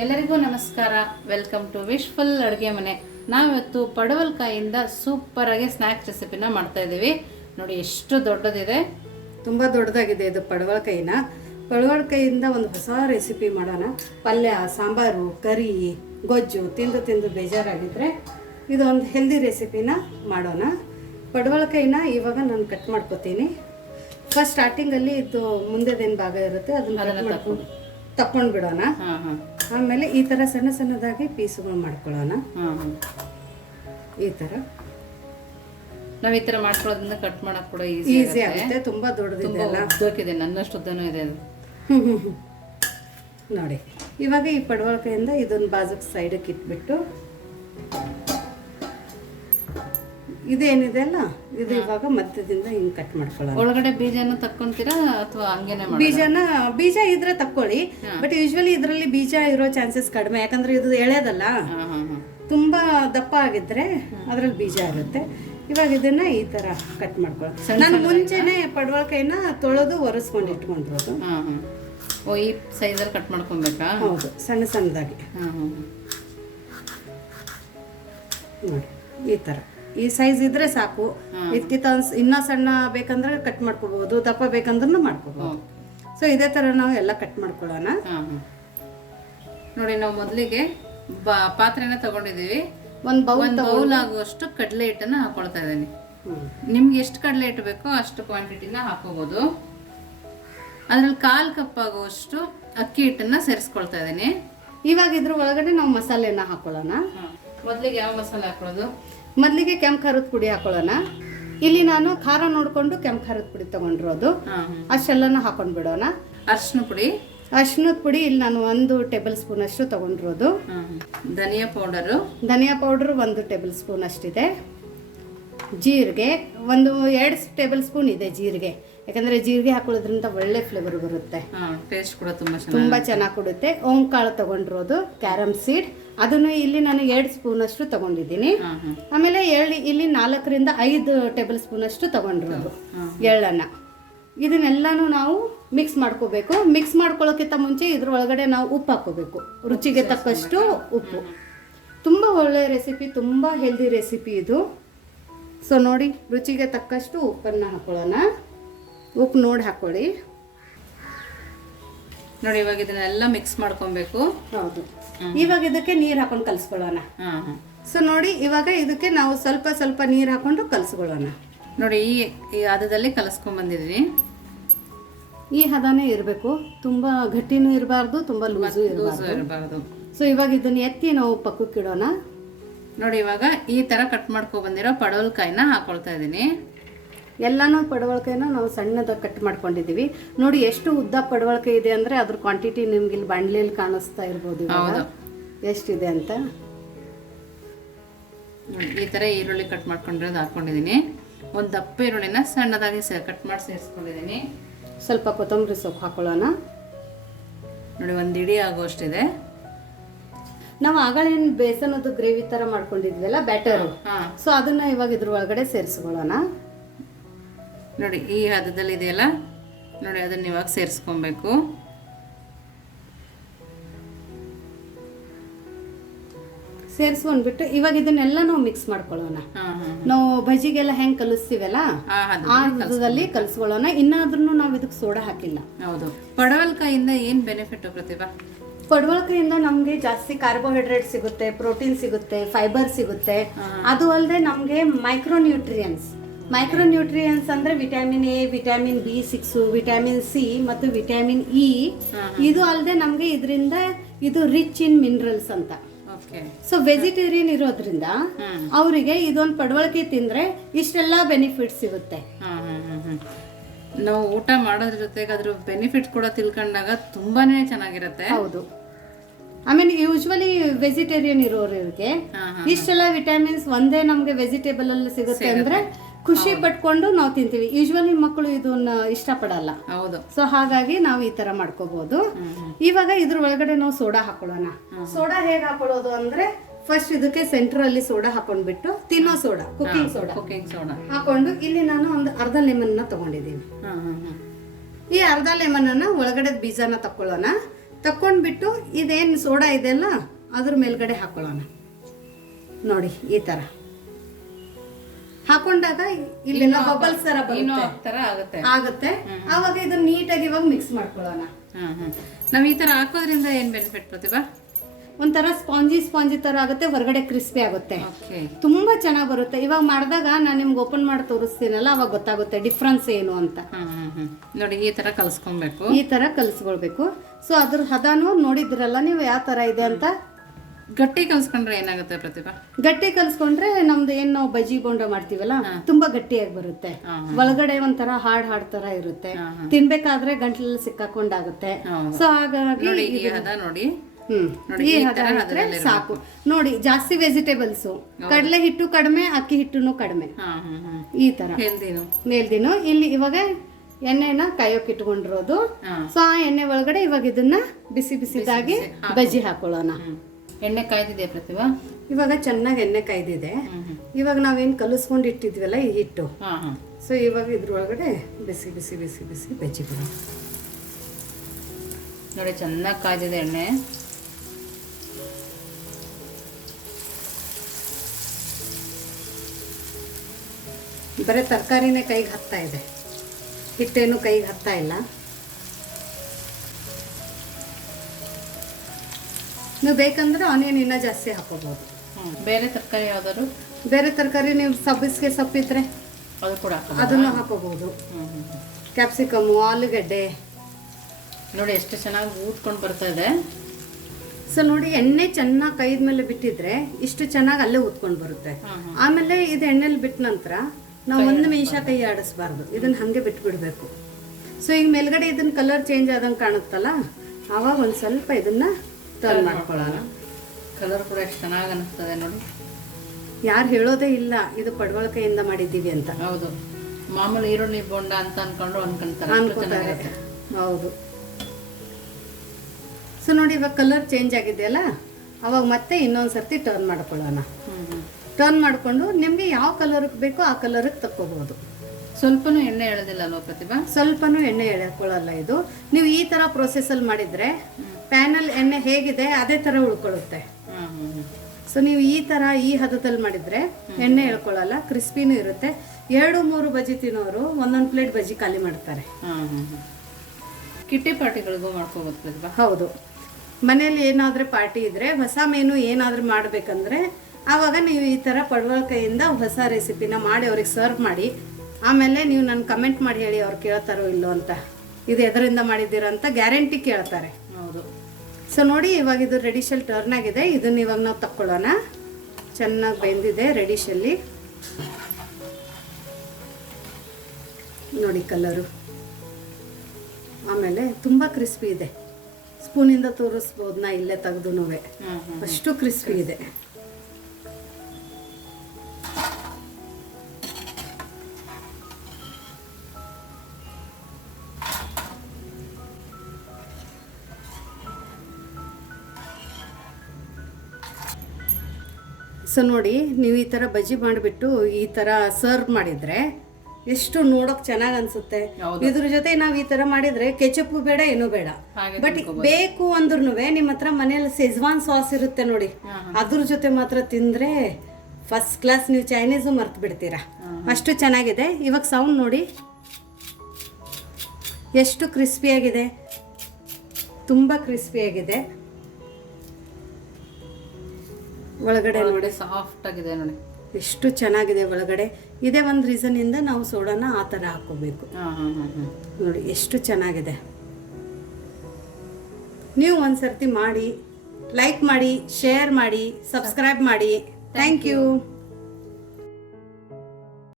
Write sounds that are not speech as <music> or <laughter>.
ಎಲ್ಲರಿಗೂ ನಮಸ್ಕಾರ. Welcome to wishful ಅಡುಗೆ ಮನೆ. ನಾವಿವತ್ತು ಪಡವಲ್ಕಾಯಿಂದ ಸೂಪರ್ ಆಗಿ ಸ್ನ್ಯಾಕ್ಸ್ ರೆಸಿಪಿನ ಮಾಡ್ತಾ ಇದ್ದೀವಿ. ನೋಡಿ ಎಷ್ಟು ದೊಡ್ಡದಿದೆ. ತುಂಬ ದೊಡ್ಡದಾಗಿದೆ ಇದು ಪಡವಲ್ಕಾಯಿನ. ಪಡವಲ್ಕಾಯಿಂದ ಒಂದು ಹೊಸ ರೆಸಿಪಿ ಮಾಡೋಣ. ಪಲ್ಯ ಸಾಂಬಾರು ಕರಿ ಗೊಜ್ಜು ತಿಂದು ತಿಂದು ಬೇಜಾರಾಗಿದ್ದರೆ ಇದೊಂದು ಹೆಲ್ದಿ ರೆಸಿಪಿನ ಮಾಡೋಣ. ಪಡವಲ್ಕಾಯಿನ ಇವಾಗ ನಾನು ಕಟ್ ಮಾಡ್ಕೋತೀನಿ. ಫಸ್ಟ್ ಸ್ಟಾರ್ಟಿಂಗಲ್ಲಿ ಇದು ಮುಂದೆದೇನು ಭಾಗ ಇರುತ್ತೆ ಅದನ್ನ ತಕ್ಕೊಂಡು. ಬಿಡೋಣ ಹಾಂ ಹಾಂ. ಆಮೇಲೆ ಈ ಥರ ಸಣ್ಣ ಸಣ್ಣದಾಗಿ ಪೀಸುಗಳು ಮಾಡ್ಕೊಳ್ಳೋಣ. ಹಾಂ. ಹಾಂ ಈ ಥರ ನಾವು ಈ ಥರ ಮಾಡ್ಕೊಳ್ಳೋದ್ರಿಂದ ಕಟ್ ಮಾಡಕ್ ಕೂಡ ಈಸಿ ಈಸಿ ಆಗುತ್ತೆ. ತುಂಬ ದೊಡ್ಡದಿದೆ ಉದ್ದಕ್ಕಿದೆ. ನನ್ನಷ್ಟು ಉದ್ದನೂ ಇದೆ ಅದು. <laughs> ನೋಡಿ. ಇವಾಗ ಈ ಪಡವಳಕೆಯಿಂದ ಇದೊಂದು ಬಾಜುಕ್ ಸೈಡಕ್ಕೆ ಇಟ್ಬಿಟ್ಟು ಇದೇನಿದೆ ಅಲ್ಲ? ಇದು ಇವಾಗ ಮಧ್ಯದಿಂದ ಹಿಂಗೆ ಕಟ್ ಮಾಡ್ಕೊಳ್ಳೋಣ. ಒಳಗಡೆ ಬೀಜನ ತಕ್ಕೊಂತೀರಾ ಅಥವಾ ಹಂಗೇನೆ ಬೀಜನ ಬೀಜ ಇದ್ರೆ ತಕ್ಕೊಳ್ಳಿ ಬಟ್ ಯೂಶ್ವಲಿ ಇದರಲ್ಲಿ ಬೀಜ ಇರೋ ಚಾನ್ಸಸ್ ಕಡಿಮೆ ಯಾಕಂದ್ರೆ ಇದು ಎಳೆದಲ್ಲ? ತುಂಬ ದಪ್ಪ ಆಗಿದ್ರೆ ಅದ್ರಲ್ಲಿ ಬೀಜ ಇರುತ್ತೆ. ಇವಾಗ ಇದನ್ನ ಈ ತರ ಕಟ್ ಮಾಡ್ಕೊಳ್ಳೋಣ. ನಾನು ಮುಂಚೆನೆ ಪಡವಳಕಾಯಿನ ತೊಳೆದು ಒರೆಸ್ಕೊಂಡು ಇಟ್ಕೊಂಡಿರೋದು. ಓ ಈ ಸೈಜಲ್ಲಿ ಕಟ್ ಮಾಡ್ಕೊಬೇಕಾ? ಹೌದು ಸಣ್ಣ ಸಣ್ಣದಾಗಿ. ನೋಡಿ ಈ ಥರ ಈ ಸೈಜ್ ಇದ್ರೆ ಸಾಕು. ಇದಕ್ಕಿಂತ ಇನ್ನ ಸಣ್ಣ ಬೇಕಂದ್ರೆ ಕಟ್ ಮಾಡ್ಕೋಬಹುದು ದಪ್ಪ ಬೇಕಂದ್ರೂ ಮಾಡ್ಕೋಬಹುದು ಸೊ ಇದೇ ತರ ನಾವು ಎಲ್ಲ ಕಟ್ ಮಾಡ್ಕೊಳ್ಳೋಣ. ನೋಡಿ ನಾವು ಮೊದಲಿಗೆ ಪಾತ್ರೆನ ತಗೊಂಡಿದ್ದೀವಿ. ಒಂದು ಬೌಲ್ ಬೌಲ್ ಆಗುವಷ್ಟು ಕಡಲೆ ಹಿಟ್ಟನ್ನ ಹಾಕೊಳ್ತಾ ಇದ್ದೀನಿ. ನಿಮ್ಗೆ ಎಷ್ಟು ಕಡಲೆ ಹಿಟ್ಟು ಬೇಕೋ ಅಷ್ಟು ಕ್ವಾಂಟಿಟಿನ ಹಾಕೋಬಹುದು ಅದ್ರಲ್ಲಿ ಕಾಲ್ ಕಪ್ ಆಗುವಷ್ಟು ಅಕ್ಕಿ ಹಿಟ್ಟನ್ನ ಸೇರಿಸ್ಕೊಳ್ತಾ ಇದ್ದೀನಿ. ಇವಾಗ ಇದ್ರ ಒಳಗಡೆ ನಾವು ಮಸಾಲೆನ ಹಾಕೊಳ್ಳೋಣ. ಮೊದಲಿಗೆ ಯಾವ ಮಸಾಲೆ ಹಾಕೊಳ್ಳೋದು? ಮೊದಲಿಗೆ ಕೆಂಪು ಖಾರದ ಪುಡಿ ಹಾಕೊಳ್ಳೋಣ. ಇಲ್ಲಿ ನಾನು ಖಾರ ನೋಡಿಕೊಂಡು ಕೆಂಪು ಖಾರದ ಪುಡಿ ತಗೊಂಡಿರೋದು. ಅಷ್ಟೆಲ್ಲನೂ ಹಾಕೊಂಡು ಬಿಡೋಣ. ಅರ್ಶಿನ ಪುಡಿ? ಅರ್ಶಿನದ ಪುಡಿ ಇಲ್ಲಿ ನಾನು ಒಂದು ಟೇಬಲ್ ಸ್ಪೂನ್ ಅಷ್ಟು ತಗೊಂಡಿರೋದು. ಧನಿಯಾ ಪೌಡರು? ಧನಿಯಾ ಪೌಡರ್ ಒಂದು ಟೇಬಲ್ ಸ್ಪೂನ್ ಅಷ್ಟಿದೆ. ಜೀರಿಗೆ ಒಂದು ಎರಡು ಟೇಬಲ್ ಸ್ಪೂನ್ ಇದೆ ಜೀರಿಗೆ. ಯಾಕಂದ್ರೆ ಜೀರಿಗೆ ಹಾಕೊಳ್ಳೋದ್ರಿಂದ ಒಳ್ಳೆ ಫ್ಲೇವರ್ ಬರುತ್ತೆ. ಟೇಸ್ಟ್ ಕೂಡ ತುಂಬ ಚೆನ್ನಾಗಿ ತುಂಬಾ ಚೆನ್ನಾಗಿ ಕೊಡುತ್ತೆ. ಓಂಕಾಳು ತಗೊಂಡಿರೋದು ಕ್ಯಾರಮ್ ಸೀಡ್. ಅದನ್ನು ಇಲ್ಲಿ ನಾನು ಎರಡು ಸ್ಪೂನ್ ಅಷ್ಟು ತಗೊಂಡಿದ್ದೀನಿ ಆಮೇಲೆ ಎಳ್ಳು ಇಲ್ಲಿ ನಾಲ್ಕರಿಂದ ಐದು ಟೇಬಲ್ ಸ್ಪೂನ್ ಅಷ್ಟು ತಗೊಂಡಿರೋದು ಎಳ್ಳನ್ನ ಇದನ್ನೆಲ್ಲಾನು ನಾವು ಮಿಕ್ಸ್ ಮಾಡ್ಕೋಬೇಕು. ಮಿಕ್ಸ್ ಮಾಡ್ಕೊಳ್ಳೋಕ್ಕಿಂತ ಮುಂಚೆ ಇದ್ರ ಒಳಗಡೆ ನಾವು ಉಪ್ಪು ಹಾಕೋಬೇಕು ರುಚಿಗೆ ತಕ್ಕಷ್ಟು ಉಪ್ಪು. ತುಂಬ ಒಳ್ಳೆಯ ರೆಸಿಪಿ ತುಂಬ ಹೆಲ್ದಿ ರೆಸಿಪಿ ಇದು. ಸೊ ನೋಡಿ ರುಚಿಗೆ ತಕ್ಕಷ್ಟು ಉಪ್ಪನ್ನು ಹಾಕೊಳ್ಳೋಣ. ಉಪ್ಪು ನೋಡಿ ಹಾಕೊಳ್ಳಿ ನೋಡಿ ಇವಾಗ ಇದನ್ನೆಲ್ಲ ಮಿಕ್ಸ್ ಮಾಡ್ಕೊಬೇಕು. ಹೌದು. ಇವಾಗ ಇದಕ್ಕೆ ನೀರು ಹಾಕೊಂಡು ಕಲಿಸ್ಕೊಳ್ಳೋಣ. ಸೊ ನೋಡಿ ಇವಾಗ ಇದಕ್ಕೆ ನಾವು ಸ್ವಲ್ಪ ಸ್ವಲ್ಪ ನೀರು ಹಾಕೊಂಡು ಕಲಿಸ್ಕೊಳ್ಳೋಣ. ನೋಡಿ ಈ ಈ ಹದದಲ್ಲಿ ಕಲಸ್ಕೊಂಡ್ ಬಂದಿದ್ದೀನಿ ಈ ಹದನೇ ಇರಬೇಕು. ತುಂಬ ಗಟ್ಟಿನೂ ಇರಬಾರ್ದು ತುಂಬ ಲೂಸು ಇರಬಾರ್ದು. ಇರಬಾರ್ದು. ಸೊ ಇವಾಗ ಇದನ್ನ ಎತ್ತಿ ನಾವು ಪಕ್ಕಕ್ಕೆ ಇಡೋಣ. ನೋಡಿ ಇವಾಗ ಈ ತರ ಕಟ್ ಮಾಡ್ಕೊ ಬಂದಿರೋ ಪಡವಲ್ಕಾಯಿನ ಹಾಕೊಳ್ತಾ ಇದ್ದೀನಿ ಎಲ್ಲಾನು ಪಡವಳಿಕೆನ ನಾವು ಸಣ್ಣದಾಗಿ ಕಟ್ ಮಾಡ್ಕೊಂಡಿದ್ದೀವಿ. ನೋಡಿ ಎಷ್ಟು ಉದ್ದ ಪಡವಳಿಕೆ ಇದೆ ಅಂದ್ರೆ ಅದ್ರ ಕ್ವಾಂಟಿಟಿ ನಿಮ್ಗೆ ಇಲ್ಲಿ ಬಾಣ್ಲಿಯಲ್ಲಿ ಕಾಣಿಸ್ತಾ ಇರ್ಬೋದು. ಎಷ್ಟಿದೆ ಅಂತ? ಈ ತರ ಈರುಳ್ಳಿ ಕಟ್ ಮಾಡ್ಕೊಂಡಿರೋದು ಹಾಕೊಂಡಿದ್ದೀನಿ. ಒಂದು ದಪ್ಪ ಈರುಳ್ಳಿನ ಸಣ್ಣದಾಗಿ ಕಟ್ ಮಾಡಿ ಸೇರಿಸ್ಕೊಂಡಿದ್ದೀನಿ. ಸ್ವಲ್ಪ ಕೊತ್ತಂಬರಿ ಸೊಪ್ಪು ಹಾಕೊಳ್ಳೋಣ. ನೋಡಿ ಒಂದು ಇಡಿ ಆಗುವಷ್ಟಿದೆ ನಾವು ಆಗಳೇನು ಬೇಸನದ್ದು ಗ್ರೇವಿ ತರ ಮಾಡ್ಕೊಂಡಿದ್ವಲ್ಲ ಬ್ಯಾಟರು ಸೊ ಅದನ್ನ ಇವಾಗ ಇದ್ರ ಒಳಗಡೆ ಸೇರಿಸ್ಕೊಳ್ಳೋಣ. ನೋಡಿ ಈ ಹದದಲ್ಲಿ ಇದೆಯಲ್ಲ? ನೋಡಿ ಅದನ್ನ ಇವಾಗ ಸೇರಿಸ್ಕೊಬೇಕು. ಸೇರಿಸ್ಕೊಂಡ್ಬಿಟ್ಟು ಇವಾಗ ಇದನ್ನೆಲ್ಲ ನಾವು ಮಿಕ್ಸ್ ಮಾಡ್ಕೊಳ್ಳೋಣ. ನಾವು ಬಜ್ಜಿಗೆಲ್ಲ ಹೆಂಗ್ ಕಲಿಸ್ತೀವಲ್ಲ? ಆ ಹದ ಆ ಹದದಲ್ಲಿ ಕಲಿಸ್ಕೊಳ್ಳೋಣ. ಇನ್ನಾದ್ರೂ ನಾವು ಇದಕ್ಕೆ ಸೋಡಾ ಹಾಕಿಲ್ಲ. ಹೌದು. ಪಡವಲ್ಕಾಯಿಂದ ಏನ್ ಬೆನಿಫಿಟ್ ಪ್ರತಿಭಾ? ಪಡವಲ್ಕಾಯಿಂದ ನಮಗೆ ಜಾಸ್ತಿ ಕಾರ್ಬೋಹೈಡ್ರೇಟ್ ಸಿಗುತ್ತೆ ಪ್ರೋಟೀನ್ ಸಿಗುತ್ತೆ ಫೈಬರ್ ಸಿಗುತ್ತೆ. ಅದು ಅಲ್ಲದೆ ನಮಗೆ ಮೈಕ್ರೋನ್ಯೂಟ್ರಿಯನ್ಸ್ ಮೈಕ್ರೋನ್ಯೂಟ್ರಿಯನ್ಸ್ ಅಂದ್ರೆ vitamin A vitamin B six vitamin C ಮತ್ತು ವಿಟಮಿನ್ ಇ. ಇದು ಅಲ್ಲದೆ ನಮಗೆ ಇದರಿಂದ ಇದು ರಿಚ್ ಇನ್ ಮಿನರಲ್ಸ್ ಅಂತ. ಸೊ ವೆಜಿಟೇರಿಯನ್ ಇರೋದ್ರಿಂದ ಅವರಿಗೆ ಇದೊಂದು ಪಡವಳಿಕೆ ತಿಂದ್ರೆ ಇಷ್ಟೆಲ್ಲ ಬೆನಿಫಿಟ್ ಸಿಗುತ್ತೆ. ನಾವು ಊಟ ಮಾಡೋದ್ರ ಜೊತೆಗೆ ಅದ್ರ ಬೆನಿಫಿಟ್ ಕೂಡ ತಿಳ್ಕೊಂಡಾಗ ತುಂಬಾನೇ ಚೆನ್ನಾಗಿರುತ್ತೆ. ಹೌದು. ಆಮೇಲೆ ಯೂಶ್ವಲಿ ವೆಜಿಟೇರಿಯನ್ ಇರೋರಿಗೆ ಇಷ್ಟೆಲ್ಲ ವಿಟಮಿನ್ಸ್ ಒಂದೇ ನಮ್ಗೆ ವೆಜಿಟೇಬಲ್ ಅಲ್ಲಿ ಸಿಗುತ್ತೆ ಅಂದ್ರೆ ಖುಷಿ ಪಟ್ಕೊಂಡು ನಾವು ತಿಂತೀವಿ. ಯೂಶ್ವಲಿ ಮಕ್ಕಳು ಇದನ್ನ ಇಷ್ಟಪಡಲ್ಲ. ಹೌದು. ಸೊ ಹಾಗಾಗಿ ನಾವು ಈ ತರ ಮಾಡ್ಕೋಬಹುದು ಇವಾಗ ಇದ್ರ ಒಳಗಡೆ ನಾವು ಸೋಡಾ ಹಾಕೊಳ್ಳೋಣ. ಸೋಡಾ ಹೇಗೆ ಹಾಕೊಳ್ಳೋದು ಅಂದ್ರೆ ಫಸ್ಟ್ ಇದಕ್ಕೆ ಸೆಂಟರ್ ಅಲ್ಲಿ ಸೋಡಾ ಹಾಕೊಂಡ್ಬಿಟ್ಟು ತಿನ್ನೋ soda cooking soda. Cooking soda. ಹಾಕೊಂಡು ಇಲ್ಲಿ ನಾನು ಒಂದು ಅರ್ಧ ಲೆಮನ್ನ ತಗೊಂಡಿದ್ದೀನಿ. ಈ ಅರ್ಧ ಲೆಮನ್ ಅನ್ನ ಒಳಗಡೆ ಬೀಜನ ತಕೊಳ್ಳೋಣ ತಕೊಂಡ್ಬಿಟ್ಟು ಇದೇನು ಸೋಡಾ ಇದೆಯಲ್ಲ ಅದ್ರ ಮೇಲ್ಗಡೆ ಹಾಕೊಳ್ಳೋಣ. ನೋಡಿ ಈ ಥರ ಹಾಕೊಂಡಾಗ ಇಲ್ಲೆಲ್ಲ ಬಬಲ್ಸ್ ಏನೋ ತರ ಆಗುತ್ತೆ. ಆಗುತ್ತೆ. ಆವಾಗ ಇದನ್ನ ನೀಟಾಗಿ ಇವಾಗ ಮಿಕ್ಸ್ ಮಾಡ್ಕೊಳ್ಳೋಣ. ನಾವು ಈ ತರ ಹಾಕೋದ್ರಿಂದ ಏನ್ ಬೆನಿಫಿಟ್ ಪ್ರತಿಭಾ? ಒಂಥರ ಸ್ಪಾಂಜಿ ಸ್ಪಾಂಜಿ ತರ ಆಗುತ್ತೆ ಹೊರಗಡೆ ಕ್ರಿಸ್ಪಿ ಆಗುತ್ತೆ. ತುಂಬಾ ಚೆನ್ನಾಗಿ ಬರುತ್ತೆ. ಇವಾಗ ಮಾಡಿದಾಗ ನಾನು ನಿಮ್ಗೆ ಓಪನ್ ಮಾಡಿ ತೋರಿಸ್ತೀನಲ್ಲ ಅವಾಗ ಗೊತ್ತಾಗುತ್ತೆ ಡಿಫ್ರೆನ್ಸ್ ಏನು ಅಂತ. ನೋಡಿ ಈ ತರ ಕಲ್ಸ್ಕೊಬೇಕು. ಈ ತರ ಕಲ್ಸ್ಕೊಳ್ಬೇಕು. ಸೊ ಅದ್ರ ಹದಾನು ನೋಡಿದ್ರಲ್ಲ ನೀವು ಯಾವ ತರ ಇದೆ ಅಂತ? ಗಟ್ಟಿ ಕಲ್ಸ್ಕೊಂಡ್ರೆ ಏನಾಗುತ್ತೆ ಪ್ರತಿಭಾ? ಗಟ್ಟಿ ಕಲ್ಸ್ಕೊಂಡ್ರೆ ನಮ್ದು ಏನ್ ನಾವು ಬಜ್ಜಿ ಬೋಂಡ ಮಾಡ್ತೀವಲ್ಲ ತುಂಬಾ ಗಟ್ಟಿಯಾಗಿ ಬರುತ್ತೆ. ಒಳಗಡೆ ಒಂಥರ ಹಾಡ್ ಹಾಡ್ ತರ ಇರುತ್ತೆ. ತಿನ್ಬೇಕಾದ್ರೆ ಗಂಟ್ಲಲ್ಲಿ ಸಿಕ್ಕಾಕೊಂಡಾಗುತ್ತೆ. ಸೊ ಹಾಗಾಗಿ ನೋಡಿ ಸಾಕು. ನೋಡಿ ಜಾಸ್ತಿ ವೆಜಿಟೇಬಲ್ಸ್. ಕಡಲೆ ಹಿಟ್ಟು ಕಡಿಮೆ ಅಕ್ಕಿ ಹಿಟ್ಟುನು ಕಡಿಮೆ. ಈ ತರ. ಮೇಲ್ದಿನ. ಇಲ್ಲಿ ಇವಾಗ ಎಣ್ಣೆನ ಕಾಯೋಕೆ ಇಟ್ಕೊಂಡಿರೋದು. ಸೊ ಆ ಎಣ್ಣೆ ಒಳಗಡೆ ಇವಾಗ ಇದನ್ನ ಬಿಸಿ ಬಿಸಿದಾಗಿ ಬಜ್ಜಿ ಹಾಕೊಳ್ಳೋಣ. ಎಣ್ಣೆ ಕಾಯ್ದಿದೆ ಪ್ರತಿಭಾ? ಇವಾಗ ಚೆನ್ನಾಗಿ ಎಣ್ಣೆ ಕಾಯ್ದಿದೆ. ಇವಾಗ ನಾವೇನು ಕಲಿಸ್ಕೊಂಡು ಇಟ್ಟಿದ್ವಲ್ಲ ಈ ಹಿಟ್ಟು. ಸೊ ಇವಾಗ ಇದ್ರೊಳಗಡೆ ಬಿಸಿ ಬಿಸಿ ಬಿಸಿ ಬಿಸಿ ಬಜ್ಜಿ ಬಿಡ ನೋಡಿ ಚೆನ್ನಾಗಿ ಕಾಯ್ದಿದೆ ಎಣ್ಣೆ. ಬರೀ ತರಕಾರಿನೇ ಕೈಗೆ ಹತ್ತಾ ಇದೆ. ಹಿಟ್ಟೇನು ಕೈಗೆ ಹತ್ತಾ ಇಲ್ಲ. ನೀವು ಬೇಕಂದ್ರೆ ಆನಿಯನ್ ಇನ್ನೂ ಜಾಸ್ತಿ ಹಾಕೋಬಹುದು ಬೇರೆ ತರಕಾರಿ ಯಾವ್ದಾದ್ರು? ಬೇರೆ ತರಕಾರಿ ನೀವು ಸಬ್ಬಿಸ್ಗೆ ಸೊಪ್ಪಿದ್ರೆ ಅದು ಕೂಡ ಅದನ್ನು ಹಾಕೋಬಹುದು. ಕ್ಯಾಪ್ಸಿಕಮ್ಮು ಆಲೂಗಡ್ಡೆ. ನೋಡಿ ಎಷ್ಟು ಚೆನ್ನಾಗಿ ಊದ್ಕೊಂಡು ಬರ್ತಾ ಇದೆ. ಸೊ ನೋಡಿ ಎಣ್ಣೆ ಚೆನ್ನಾಗಿ ಕೈದ ಮೇಲೆ ಬಿಟ್ಟಿದ್ರೆ ಇಷ್ಟು ಚೆನ್ನಾಗಿ ಅಲ್ಲೇ ಊದ್ಕೊಂಡು ಬರುತ್ತೆ. ಆಮೇಲೆ ಇದು ಎಣ್ಣೆಲಿ ಬಿಟ್ಟ ನಂತರ ನಾವು ಒಂದು ನಿಮಿಷ ಕೈ ಆಡಿಸ್ಬಾರ್ದು. ಇದನ್ನ ಹಂಗೆ ಬಿಟ್ಬಿಡ್ಬೇಕು. ಸೊ ಈಗ ಮೇಲ್ಗಡೆ ಇದನ್ನ ಕಲರ್ ಚೇಂಜ್ ಆದಂಗೆ ಕಾಣುತ್ತಲ್ಲ ಆವಾಗ ಒಂದು ಸ್ವಲ್ಪ ಇದನ್ನ ಟರ್ನ್ ಮಾಡ್ಕೊಳ್ಳೋಣ ಕಲರ್ ಕೂಡ ಎಷ್ಟು ಚೆನ್ನಾಗಿ ಅನಿಸ್ತದೆ ನೋಡಿ. ಯಾರು ಹೇಳೋದೇ ಇಲ್ಲ ಇದು ಪಡವಳಿಕೆಯಿಂದ ಮಾಡಿದ್ದೀವಿ ಅಂತ. ಹೌದು. ಮಾಮೂಲಿ ಈರುಳ್ಳಿ ಬೋಂಡ ಅಂತ ಅನ್ಕೊಂಡು ಅನ್ಕೊಂತಾರೆ. ಹೌದು. ಸೊ ನೋಡಿ ಇವಾಗ ಕಲರ್ ಚೇಂಜ್ ಆಗಿದೆಯಲ್ಲ ಅವಾಗ ಮತ್ತೆ ಇನ್ನೊಂದು ಸರ್ತಿ ಟರ್ನ್ ಮಾಡ್ಕೊಳ್ಳೋಣ ಟರ್ನ್ ಮಾಡಿಕೊಂಡು ನಿಮಗೆ ಯಾವ ಕಲರ್ಗೆ ಬೇಕೋ ಆ ಕಲರ್ಗೆ ತಕ್ಕೋಬಹುದು ಸ್ವಲ್ಪನೂ ಎಣ್ಣೆ ಎಳೆದಿಲ್ಲ ಅಲ್ವಾ ಪ್ರತಿಭಾ? ಸ್ವಲ್ಪನೂ ಎಣ್ಣೆ ಎಳೆಕೊಳ್ಳಲ್ಲ ಇದು. ನೀವು ಈ ಥರ ಪ್ರೊಸೆಸಲ್ಲಿ ಮಾಡಿದರೆ ಪ್ಯಾನಲ್ ಎಣ್ಣೆ ಹೇಗಿದೆ ಅದೇ ಥರ ಉಳ್ಕೊಳ್ಳುತ್ತೆ. ಸೊ ನೀವು ಈ ಥರ ಈ ಹದದಲ್ಲಿ ಮಾಡಿದರೆ ಎಣ್ಣೆ ಎಳ್ಕೊಳ್ಳಲ್ಲ ಕ್ರಿಸ್ಪಿನೂ ಇರುತ್ತೆ. ಎರಡು ಮೂರು ಬಜ್ಜಿ ತಿನ್ನೋರು ಒಂದೊಂದು ಪ್ಲೇಟ್ ಬಜ್ಜಿ ಖಾಲಿ ಮಾಡ್ತಾರೆ. ಕಿಟ್ಟಿ ಪಾರ್ಟಿಗಳಿಗೂ ಮಾಡ್ಕೋಬೋದು ಪ್ರತಿಭಾ? ಹೌದು. ಮನೆಯಲ್ಲಿ ಏನಾದರೂ ಪಾರ್ಟಿ ಇದ್ದರೆ ಹೊಸ ಮೇನು ಏನಾದರೂ ಮಾಡಬೇಕಂದ್ರೆ ಆವಾಗ ನೀವು ಈ ಥರ ಪಡವಲಕಾಯಿಂದ ಹೊಸ ರೆಸಿಪಿನ ಮಾಡಿ ಅವ್ರಿಗೆ ಸರ್ವ್ ಮಾಡಿ ಆಮೇಲೆ ನೀವು ನನ್ನ ಕಮೆಂಟ್ ಮಾಡಿ ಹೇಳಿ ಅವ್ರು ಕೇಳ್ತಾರೋ ಇಲ್ಲೋ ಅಂತ. ಇದು ಎದರಿಂದ ಮಾಡಿದ್ದೀರ ಅಂತ ಗ್ಯಾರಂಟಿ ಕೇಳ್ತಾರೆ. ಹೌದು. ಸೊ ನೋಡಿ ಇವಾಗ ಇದು ರೆಡಿಶಲ್ ಟರ್ನ್ ಆಗಿದೆ. ಇದನ್ನ ಇವಾಗ ನಾವು ತಕ್ಕೊಳ್ಳೋಣ. ಚೆನ್ನಾಗಿ ಬೆಂದಿದೆ ರೆಡಿಶಲ್ಲಿ ನೋಡಿ ಕಲರು ಆಮೇಲೆ ತುಂಬ ಕ್ರಿಸ್ಪಿ ಇದೆ. ಸ್ಪೂನಿಂದ ತೋರಿಸ್ಬೋದು ನಾ ಇಲ್ಲೇ ತೆಗೆದು ಅಷ್ಟು ಕ್ರಿಸ್ಪಿ ಇದೆ. ಸೊ ನೋಡಿ ನೀವು ಈ ಥರ ಬಜ್ಜಿ ಮಾಡಿಬಿಟ್ಟು ಈ ಥರ ಸರ್ವ್ ಮಾಡಿದರೆ ಎಷ್ಟು ನೋಡೋಕೆ ಚೆನ್ನಾಗಿ ಅನ್ಸುತ್ತೆ. ಇದ್ರ ಜೊತೆ ನಾವು ಈ ಥರ ಮಾಡಿದರೆ ಕೆಚಪ್ಪು ಬೇಡ ಏನೂ ಬೇಡ. ಬಟ್ ಬೇಕು ಅಂದ್ರೂ ನಿಮ್ಮ ಹತ್ರ ಮನೇಲಿ ಸೆಜ್ವಾನ್ ಸಾಸ್ ಇರುತ್ತೆ ನೋಡಿ. ಅದ್ರ ಜೊತೆ ಮಾತ್ರ ತಿಂದರೆ ಫಸ್ಟ್ ಕ್ಲಾಸ್ ನೀವು ಚೈನೀಸು ಮರ್ತು ಬಿಡ್ತೀರಾ. ಅಷ್ಟು ಚೆನ್ನಾಗಿದೆ. ಇವಾಗ ಸೌಂಡ್ ನೋಡಿ. ಎಷ್ಟು ಕ್ರಿಸ್ಪಿಯಾಗಿದೆ ತುಂಬ ಕ್ರಿಸ್ಪಿಯಾಗಿದೆ ಒಳಗಡೆ ನೋಡಿ. ಸಾಫ್ಟ್ ಆಗಿದೆ ನೋಡಿ. ಎಷ್ಟು ಚೆನ್ನಾಗಿದೆ ಒಳಗಡೆ. ಇದೇ ಒಂದು ರೀಸನಿಂದ ನಾವು ಸೋಡಾನ ಆ ಥರ ಹಾಕೋಬೇಕು ನೋಡಿ ಎಷ್ಟು ಚೆನ್ನಾಗಿದೆ. ನೀವು ಒಂದ್ಸರ್ತಿ ಮಾಡಿ ಲೈಕ್ ಮಾಡಿ ಶೇರ್ ಮಾಡಿ ಸಬ್ಸ್ಕ್ರೈಬ್ ಮಾಡಿ. Thank you